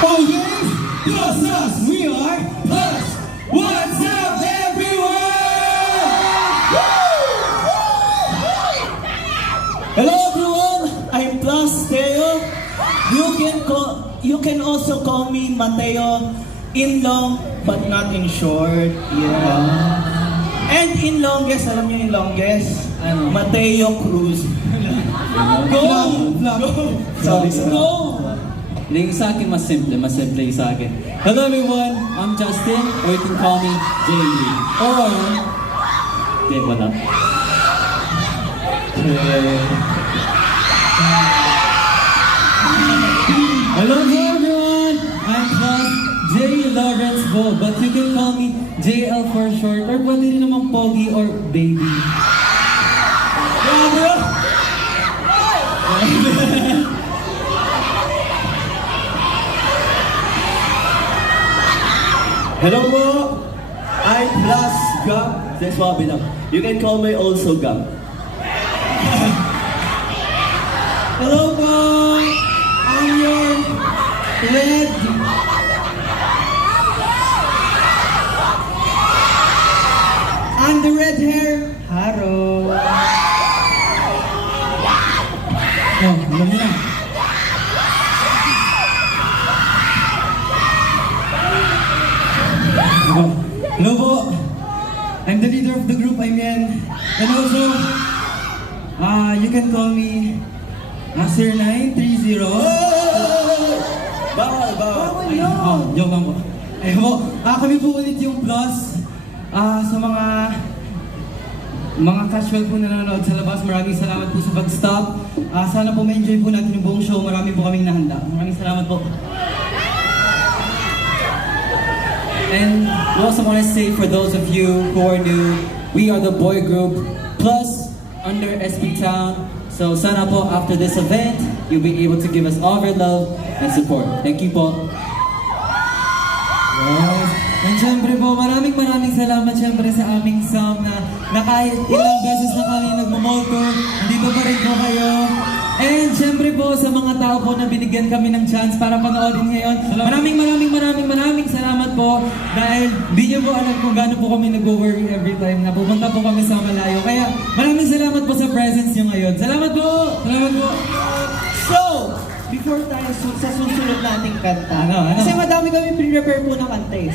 Okay, plus us, we are Plus. What's up, everyone? Hello, everyone. I'm Plus Teo. You can also call me Mateo in long, but not in short. Yeah. And in longest, alam niyo yung longest? Ano? Mateo Cruz. Go! Sorry. Go! Yung sa akin, mas simple yung sa akin. Hello everyone, I'm Justin, or you can call me JD. Or, hindi, wala. Hello everyone, I'm Plus J. Lawrence Bo, but you can call me JL for short, or pwede rin naman Pogi or Baby. Hello po! I'm Plus Gab. Swabe lang. You can call me also Gab. Hello po! I'm your red... I'm the red hair Haro. Oh, alam mo na. Hello po! I'm the leader of the group, I'm Yan. And also, you can call me Sir 930. Bawal! Joke lang po. Ayun po, kami po ulit yung Plus sa mga casual po nanonood sa labas. Maraming salamat po sa pag-stop. Sana po ma-enjoy po natin yung buong show. Marami po kaming nahanda. Maraming salamat po. And we also want to say for those of you who are new, we are the boy group Plus under SB Town. So sana po after this event, you'll be able to give us all your love and support. Thank you po. Yes. And syempre po, maraming salamat syempre sa aming sound na kahit ilang beses na kami nagmamolto, dito pa rin po kayo. And syempre po sa mga tao po na binigyan kami ng chance para panoodin ngayon. Maraming salamat po dahil di niyo po alam kung gaano po kami nag-worry every time na pupunta po kami sa malayo. Kaya maraming salamat po sa presence niyo ngayon. Salamat po! So, before tayo sa susunod nating kanta, Ano? kasi madami kami pre-prepare po na kanta eh.